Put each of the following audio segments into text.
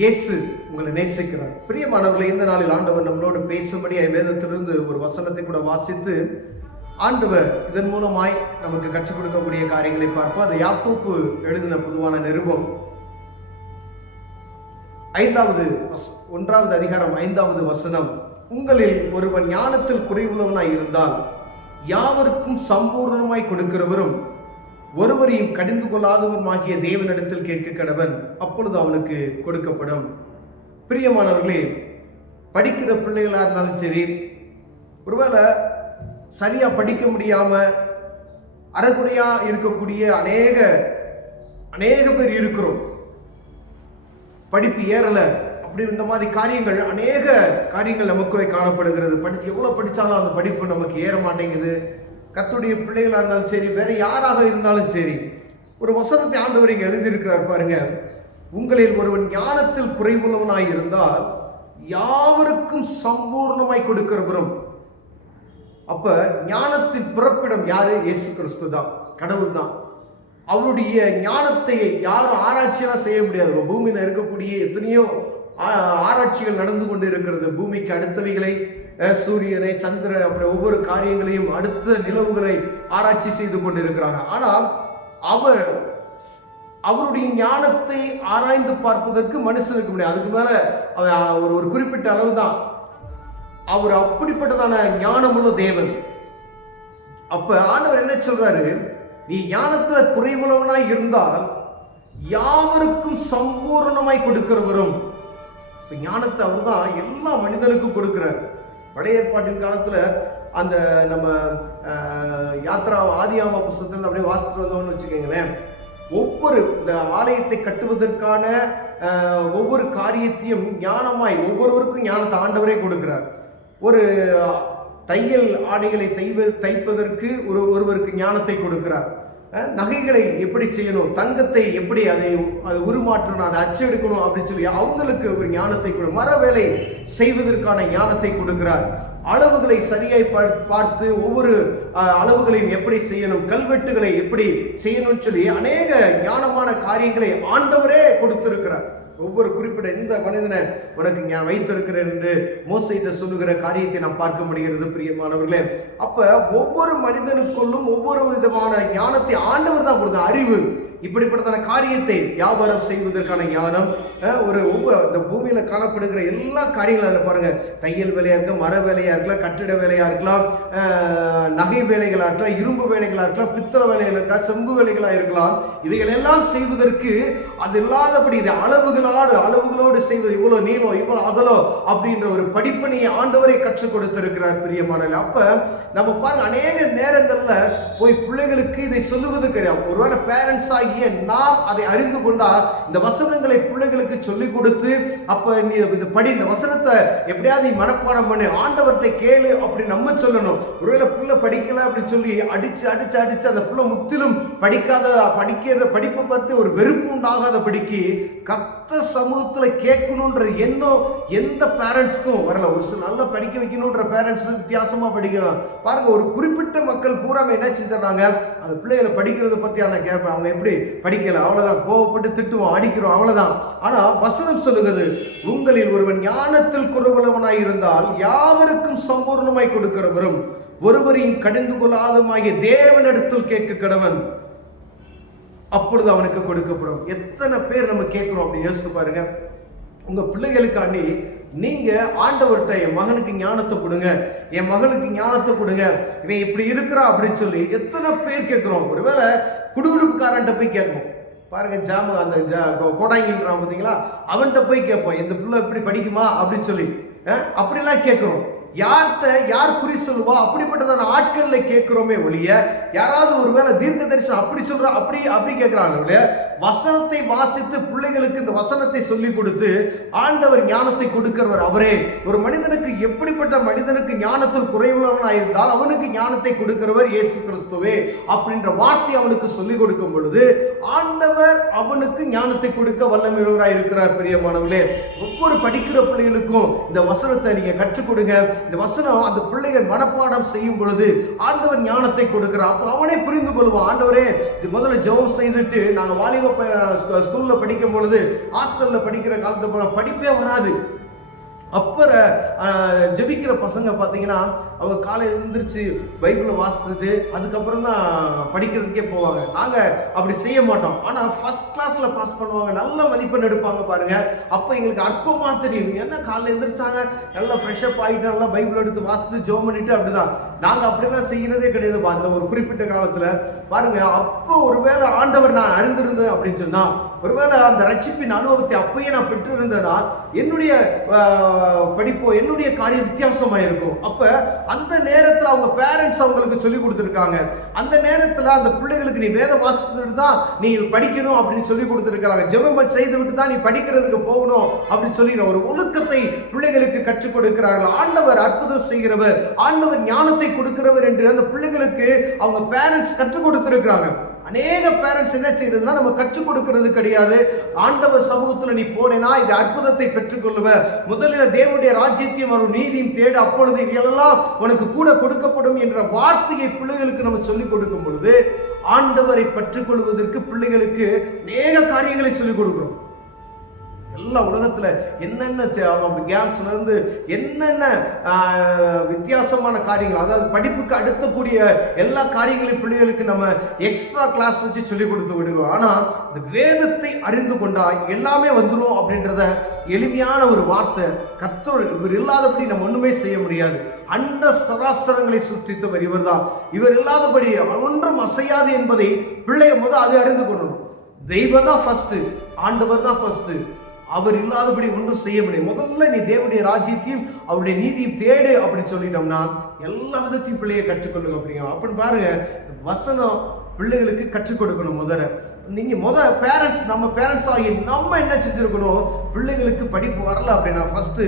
இயேசு உங்களை நேசிக்கிறார். பிரியமானவர்களை, இந்த நாளில் ஆண்டவர் நம்மளோடு பேசும்படி வேதத்திலிருந்து ஒரு வசனத்தை கூட வாசித்து ஆண்டவர் இதன் மூலமாய் நமக்கு கற்றுக் கொடுக்கக்கூடிய காரியங்களை பார்ப்போம். அது யாக்கோப்பு எழுதின பொதுவான நிருபம் 1வது அதிகாரம் 5வது வசனம். உங்களில் ஒருவன் ஞானத்தில் குறைவுள்ளவனாய் இருந்தால் யாவருக்கும் சம்பூர்ணமாய் கொடுக்கிறவரும் ஒருவரையும் கடிந்து கொள்ளாதவருமாகிய தேவனிடத்தில் கேட்க கடவன், அப்பொழுது அவனுக்கு கொடுக்கப்படும். பிரியமானவர்களே, படிக்கிற பிள்ளைகளாக இருந்தாலும் சரி, ஒருவேளை சரியா படிக்க முடியாம அறகுறையா இருக்கக்கூடிய அநேக பேர் இருக்கிறோம். படிப்பு ஏறல அப்படி இந்த மாதிரி காரியங்கள், அநேக காரியங்கள் நமக்குள்ளே காணப்படுகிறது. எவ்வளவு படிச்சாலும் அந்த படிப்பு நமக்கு ஏற மாட்டேங்குது. கர்த்தருடைய பிள்ளைகளாக இருந்தாலும் சரி, வேற யாராக இருந்தாலும் சரி, ஒரு வசனத்தை ஆண்டவர் இங்க எழுதியிருக்கிறார் பாருங்க. உங்களில் ஒருவன் ஞானத்தில் குறைவுள்ளவனாய் இருந்தால் யாவருக்கும் சம்பூர்ணமாய் கொடுக்கிறவரும். அப்ப ஞானத்தின் பிறப்பிடம் யாரு? இயேசு கிறிஸ்து தான், கடவுள் தான். அவருடைய ஞானத்தை யாரும் ஆராய்ச்சியெல்லாம் செய்ய முடியாது. பூமியில இருக்கக்கூடிய எத்தனையோ ஆராய்ச்சிகள் நடந்து கொண்டு இருக்கிறது. பூமிக்கு அடுத்தவைகளை, சூரியனை, சந்திரன், அப்படி ஒவ்வொரு காரியங்களையும், அடுத்த நிலவுகளை ஆராய்ச்சி செய்து கொண்டு இருக்கிறாங்க. ஆனால் அவருடைய ஞானத்தை ஆராய்ந்து பார்ப்பதற்கு மனுஷனுக்கு முடியாது. அதுக்கு மேல ஒரு குறிப்பிட்ட அளவு தான். அவர் அப்படிப்பட்டதான ஞானமுள்ள தேவன். அப்ப ஆண்டவர் என்ன சொல்றாரு? நீ ஞானத்துல குறைவுள்ளவனாய் இருந்தால் யாவருக்கும் சம்பூர்ணமாய் கொடுக்கிறவரும். ஞானத்தை அவர் தான் எல்லா மனிதனுக்கும் கொடுக்கிறார். பழைய ஏற்பாட்டின் காலத்துல அந்த நம்ம ஆதியாகம புத்தகத்தில் அப்படியே வாசித்து வந்தோம்னு வச்சுக்கோங்களேன், ஒவ்வொரு இந்த ஆலயத்தை கட்டுவதற்கான ஒவ்வொரு காரியத்தையும் ஞானமாய் ஒவ்வொருவருக்கும் ஞானத்தை ஆண்டவரே கொடுக்கிறார். ஒரு தையல் ஆடைகளை தைப்பதற்கு ஒருவருக்கு ஞானத்தை கொடுக்கிறார். நகைகளை எப்படி செய்யணும், தங்கத்தை எப்படி அதை உருமாற்றணும், அதை அச்சு எடுக்கணும் அப்படின்னு சொல்லி அவங்களுக்கு ஒரு ஞானத்தை கொடு. மர வேலை செய்வதற்கான ஞானத்தை கொடுக்கிறார். அளவுகளை சரியாய் பார்த்து ஒவ்வொரு அளவுகளையும் எப்படி செய்யணும், கல்வெட்டுகளை எப்படி செய்யணும்னு சொல்லி அநேக ஞானமான காரியங்களை ஆண்டவரே கொடுத்திருக்கிறார். ஒவ்வொரு குறிப்பிட்ட இந்த மனிதனை உனக்கு நான் வைத்திருக்கிறேன் என்று மோசையிட்ட சொல்லுகிற காரியத்தை நாம் பார்க்க முடிகிறது. பிரியமானவர்களே, அப்ப ஒவ்வொரு மனிதனுக்குள்ளும் ஒவ்வொரு விதமான ஞானத்தை ஆண்டவர் தான் கொடுத்த. அறிவு, இப்படிப்பட்டதான காரியத்தை வியாபாரம் செய்வதற்கான ஞானம், இந்த பூமியில காணப்படுகிற எல்லா காரியங்களும் அதில் பாருங்க. தையல் வேலையா இருக்கலாம், மர வேலையா இருக்கலாம், கட்டிட வேலையா இருக்கலாம், நகை வேலைகளா இருக்கலாம், இரும்பு வேலைகளா இருக்கலாம், பித்தளை வேலைகளா இருக்கலாம், செம்பு வேலைகளா இருக்கலாம். இவைகள் எல்லாம் செய்வதற்கு அது இல்லாதபடி இது அளவுகளோடு செய்வது, இவ்வளவு நீளம், இவ்வளவு அகலம் அப்படின்ற ஒரு படிப்பனையை ஆண்டவரை கற்றுக் கொடுத்திருக்கிறார். பிரியமானவர்களே, அப்ப நம்ம பாருங்க, அநேக நேரங்கள்ல போய் பிள்ளைகளுக்கு இதை சொல்லுவது கிடையாது. ஒருவேளை பேரண்ட்ஸ் ஆகிய நாம் அதை அறிந்து கொண்டால் இந்த வசனங்களை பிள்ளைகளுக்கு சொல்லிக் கொடுத்து, அப்ப நீ இந்த படி, இந்த வசனத்தை எப்படியாவது நீ மனப்பாடம் பண்ணு, ஆண்டவர்கிட்ட கேளு அப்படி நம்ம சொல்லணும். ஒருவேளை பிள்ளை படிக்கல அப்படின்னு சொல்லி அடிச்சு அந்த பிள்ளை முற்றிலும் படிக்கிற படிப்பை பார்த்து ஒரு வெறுப்பு உண்டாகாத படிக்கு கர்த்தர் சமூகத்துல கேட்கணுன்ற எண்ணம் எந்த பேரண்ட்ஸ்க்கும் வரல. ஒரு சில நல்லா படிக்க வைக்கணுன்ற பேரண்ட்ஸ் வித்தியாசமா படிக்கணும். பாருங்க, ஒரு குறிப்பிட்ட மக்கள் பூரா என்ன செஞ்சாங்க, அந்த பிள்ளைகளை படிக்கிறத பத்தி கேட்பேன். அவங்க எப்படி படிக்கல, அவ்வளவுதான், கோவப்பட்டு திட்டுவோம், அடிக்கிறோம், அவ்வளவுதான். ஆனா வசனம் சொல்லுகிறது, உங்களில் ஒருவன் ஞானத்தில் குறைவுள்ளவனாய் இருந்தால் யாவருக்கும் சம்பூர்ணமாய் கொடுக்கிறவரும் ஒருவரையும் கடிந்து கொள்ளாதமாகிய தேவனிடத்தில் கேட்க கடவன், அப்பொழுது அவனுக்கு கொடுக்கப்படும். எத்தனை பேர் நம்ம கேட்கிறோம் அப்படின்னு யோசித்து பாருங்க. உங்க பிள்ளைகளுக்காண்டி நீங்க ஆண்டவர்கிட்ட என் மகனுக்கு ஞானத்தை கொடுங்க, என் மகளுக்கு ஞானத்தை கொடுங்க, இவன் இப்படி இருக்கிறா அப்படின்னு சொல்லி எத்தனை பேர் கேட்கிறோம். ஒருவேளை குடுகுடுப்புக்காரன்ட்ட போய் கேட்போம் பாருங்க, அந்த கோடாங்கின்றான் பார்த்தீங்களா, அவன்கிட்ட போய் கேட்போம், இந்த பிள்ளை எப்படி படிக்குமா அப்படின்னு சொல்லி அப்படிலாம் கேட்கிறோம். யார் குறி சொல்லுவா அப்படிப்பட்டதான ஆட்கள்ல கேட்கிறோமே ஒழிய, யாராவது ஒருவேளை தீர்க்க தரிசனம் அப்படி சொல்றா அப்படி கேட்கிறாங்க. வசனத்தை வாசித்து பிள்ளைகளுக்கு இந்த வசனத்தை சொல்லி கொடுத்து ஆண்டவர் ஞானத்தை கொடுக்கிறவர் அவரே. ஒரு மனிதனுக்கு, எப்படிப்பட்ட மனிதனுக்கு ஞானத்தில் குறைவுள்ளவனாக இருந்தால் அவனுக்கு ஞானத்தை கொடுக்கிறவர் இயேசு கிறிஸ்துவே அப்படின்ற வார்த்தை அவனுக்கு சொல்லிக் கொடுக்கும் பொழுது ஆண்டவர் அவனுக்கு ஞானத்தை கொடுக்க வல்லமையுள்ளவராய் இருக்கிறார். பிரியமானவர்களே, ஒவ்வொரு படிக்கிற பிள்ளைகளுக்கும் இந்த வசனத்தை நீங்க கற்றுக் கொடுங்க. இந்த வசனம் அந்த பிள்ளைகள் மனப்பாடம் செய்யும் பொழுது ஆண்டவர் ஞானத்தை கொடுக்கிறார். அப்போ அவனே புரிந்து கொள்வான். ஆண்டவரே, இது முதல்ல ஜெபம் செய்துட்டு நாங்கள் வாலிப ஸ்கூல்ல படிக்கும் பொழுது, ஹாஸ்டல்ல படிக்கிற காலத்துல போன படிப்பே வராது. அப்புறம் ஜெபிக்கிற பசங்க பார்த்தீங்கன்னா அவங்க காலையில் எழுந்திரிச்சு பைபிளை வாசிச்சுட்டு அதுக்கப்புறம் தான் படிக்கிறதுக்கே போவாங்க. நாங்கள் அப்படி செய்ய மாட்டோம். ஆனால் ஃபர்ஸ்ட் கிளாஸில் பாஸ் பண்ணுவாங்க, நல்ல மதிப்பெண் எடுப்பாங்க பாருங்க. அப்போ எங்களுக்கு அற்பமாக தெரியும், என்ன காலையில் எழுந்திரிச்சாங்க, நல்லா ஃப்ரெஷ்அப் ஆகிட்டு நல்லா பைபிள் எடுத்து வாசித்து ஜோம் பண்ணிட்டு அப்படிதான். நாங்கள் அப்படிலாம் செய்கிறதே கிடையாது. அந்த ஒரு குறிப்பிட்ட காலத்தில் பாருங்க, அப்போ ஒருவேளை ஆண்டவர் நான் அறிந்திருந்தேன் அப்படின்னு சொன்னால், ஒருவேளை அந்த ரட்சிப்பின் அனுபவத்தை அப்பயே நான் பெற்றிருந்தேன்னா என்னுடைய படிப்போ என்னுடைய காரியம் வித்தியாசமா இருக்கும். அப்ப அந்த நேரத்தில் அவங்க பேரண்ட்ஸ் அவங்களுக்கு சொல்லி கொடுத்துருக்காங்க. அந்த நேரத்தில் அந்த பிள்ளைகளுக்கு நீ வேத வாசித்துட்டு தான் நீ படிக்கணும் அப்படின்னு சொல்லி கொடுத்துருக்காங்க. ஜெபம் செய்து விட்டு தான் நீ படிக்கிறதுக்கு போகணும் அப்படின்னு சொல்லி ஒரு ஒழுக்கத்தை பிள்ளைகளுக்கு கற்றுக் கொடுக்கிறார்கள். ஆண்டவர் அற்புதம் செய்கிறவர், ஆண்டவர் ஞானத்தை கொடுக்கிறவர் என்று அந்த பிள்ளைகளுக்கு அவங்க பேரண்ட்ஸ் கற்றுக் கொடுத்திருக்கிறாங்க. அநேக பேரண்ட்ஸ் என்ன செய்யறதுன்னா, நம்ம கற்றுக் கொடுக்கிறது கிடையாது. ஆண்டவர் சமூகத்தில் நீ போனேன்னா இது அற்புதத்தை பெற்றுக்கொள்ளுவ, முதலில் தேவனுடைய ராஜ்யத்தையும் ஒரு நீதியும் தேடு, அப்பொழுது இதெல்லாம் உனக்கு கூட கொடுக்கப்படும் என்ற வார்த்தையை பிள்ளைகளுக்கு நம்ம சொல்லிக் கொடுக்கும் பொழுது ஆண்டவரை பற்றுக்கொள்வதற்கு பிள்ளைகளுக்கு அநேக காரியங்களை சொல்லிக் கொடுக்கிறோம். எல்லா உலகத்துல என்னென்ன கேம்ஸ்ல இருந்து என்னென்ன வித்தியாசமான காரியங்கள், அதாவது படிப்புக்கு அடுத்தக்கூடிய எல்லா காரியங்களையும் பிள்ளைகளுக்கு நம்ம எக்ஸ்ட்ரா கிளாஸ் வச்சு சொல்லி கொடுத்து விடுவோம். ஆனா இந்த வேதத்தை அறிந்து கொண்டா எல்லாமே வந்துடும் அப்படின்றத எளிமையான ஒரு வார்த்தை. கர்த்தர் இவர் இல்லாதபடி நம்ம ஒண்ணுமே செய்ய முடியாது. அண்ட சராசரங்களை சிருஷ்டித்தவர் இவர் தான். இவர் இல்லாதபடி ஒன்றும் அசையாது என்பதை பிள்ளைய அதை அறிந்து கொள்ளணும். தெய்வம் தான் ஃபர்ஸ்ட், ஆண்டவர் தான் ஃபர்ஸ்ட். அவர் இல்லாதபடி ஒன்றும் செய்ய முடியும். முதல்ல நீ தேவனுடைய ராஜ்யத்தையும் அவருடைய நீதியும் தேடு அப்படின்னு சொல்லிட்டோம்னா எல்லா விதத்தையும் பிள்ளையை கற்றுக்கொள்ளுங்க. அப்படிங்க அப்படின்னு பாருங்க, வசனம் பிள்ளைகளுக்கு கற்றுக் கொடுக்கணும். நீங்க பேரண்ட்ஸ், நம்ம பேரண்ட்ஸ் ஆகி நம்ம என்ன செஞ்சிருக்கணும், பிள்ளைகளுக்கு படிப்பு வரல அப்படின்னா ஃபர்ஸ்ட்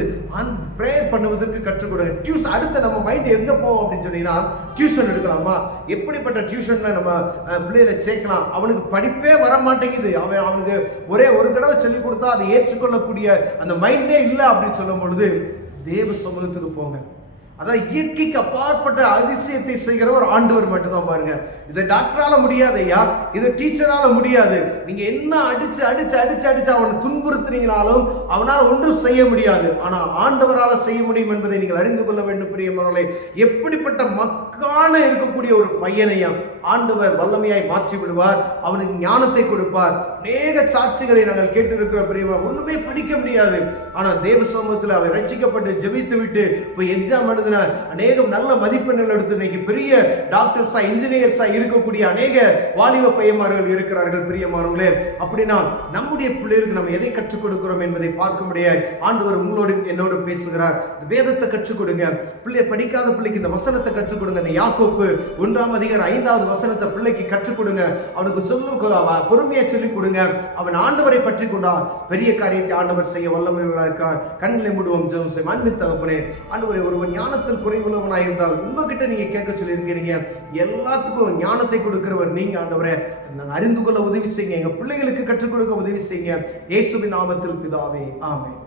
ப்ரேயர் பண்ணுவதற்கு கற்றுக் கொடுங்க. டியூஷன், அடுத்து நம்ம மைண்ட் எங்க போவோம் அப்படின்னு சொன்னீங்கன்னா டியூஷன் எடுக்கலாமா, எப்படிப்பட்ட டியூஷன்ல நம்ம பிள்ளைகளை சேர்க்கலாம். அவனுக்கு படிப்பே வர மாட்டேங்குது, அவனுக்கு ஒரே ஒரு தடவை சொல்லி கொடுத்தா அதை ஏற்றுக்கொள்ளக்கூடிய அந்த மைண்டே இல்லை அப்படின்னு சொல்லும் பொழுது தேவ சமூகத்துக்கு போங்க. அதான் இயற்கைக்கு அப்பாற்பட்ட அதிசயத்தை செய்கிறவர் ஆண்டவர் மட்டும்தான். பாருங்க, இதை டாக்டரால முடியாது, யார் இது டீச்சரால முடியாது. நீங்க என்ன அடிச்சு அடிச்சு அடிச்சு அடிச்சு அவனை துன்புறுத்தினீங்கனாலும் அவனால் ஒன்றும் செய்ய முடியாது. ஆனா ஆண்டவரால் செய்ய முடியும் என்பதை நீங்கள் அறிந்து கொள்ள வேண்டும். பிரியமானவர்களே, எப்படிப்பட்ட மக்கான இருக்கக்கூடிய ஒரு பையனையும் ஆண்டவர் வல்லமையாய் மாற்றி விடுவார். அவனுக்கு ஞானத்தை கொடுப்பார். அநேக சாட்சிகளை நாங்கள் கேட்டு இருக்கிற பிரியமா, ஒண்ணுமே படிக்க முடியாது. ஆனா தேவ சமூகத்தில் அவர் ரட்சிக்கப்பட்டு ஜெபித்து விட்டு போய் எக்ஸாம் எழுதின அநேகம் நல்ல மதிப்பெண்கள் எடுத்து இன்னைக்கு பெரிய டாக்டர்ஸா இன்ஜினியர்ஸா இருக்கக்கூடிய அநேக வாலிப பையன்மார்கள் இருக்கிறார்கள். பிரியமானவர்களே, அப்படின்னா நம்முடைய பிள்ளைகளுக்கு நம்ம எதை கற்றுக் கொடுக்கிறோம் என்பதை பார்க்க முடியாது. ஆண்டவர் உங்களோடு என்னோடு பேசுகிறார். வேதத்தை கற்றுக் கொடுங்க. பிள்ளை படிக்காத பிள்ளைக்கு இந்த வசனத்தை கற்றுக் கொடுங்க. இந்த யாக்கோப்பு 1:5 வசனத்தை பிள்ளைக்கு கற்றுக் கொடுங்க. அவனுக்கு சொல்லும் பொறுமையை சொல்லிக் கொடுங்க. அவன் ஆண்டவரை பற்றி கொண்டா பெரிய காரியத்தை ஆண்டவர் செய்ய வல்லமையுள்ளவராக இருக்கிறார். கண்களை மூடுவோம், ஜெபம் செய்வோம். அன்பின் தகப்பனே, ஆண்டவரே, ஒருவன் ஞானத்தில் குறைவுள்ளவனாக இருந்தால் உங்ககிட்ட நீங்க கேட்க சொல்லி இருக்கிறீங்க. எல்லாத்துக்கும் ஞானத்தை கொடுக்கிறவர் நீங்க ஆண்டவரே. நாங்கள் அறிந்து கொள்ள உதவி செய்யுங்க. எங்க பிள்ளைகளுக்கு கற்றுக் கொடுக்க உதவி செய்யுங்க. இயேசுவின் நாமத்தில் பிதாவே, ஆமென்.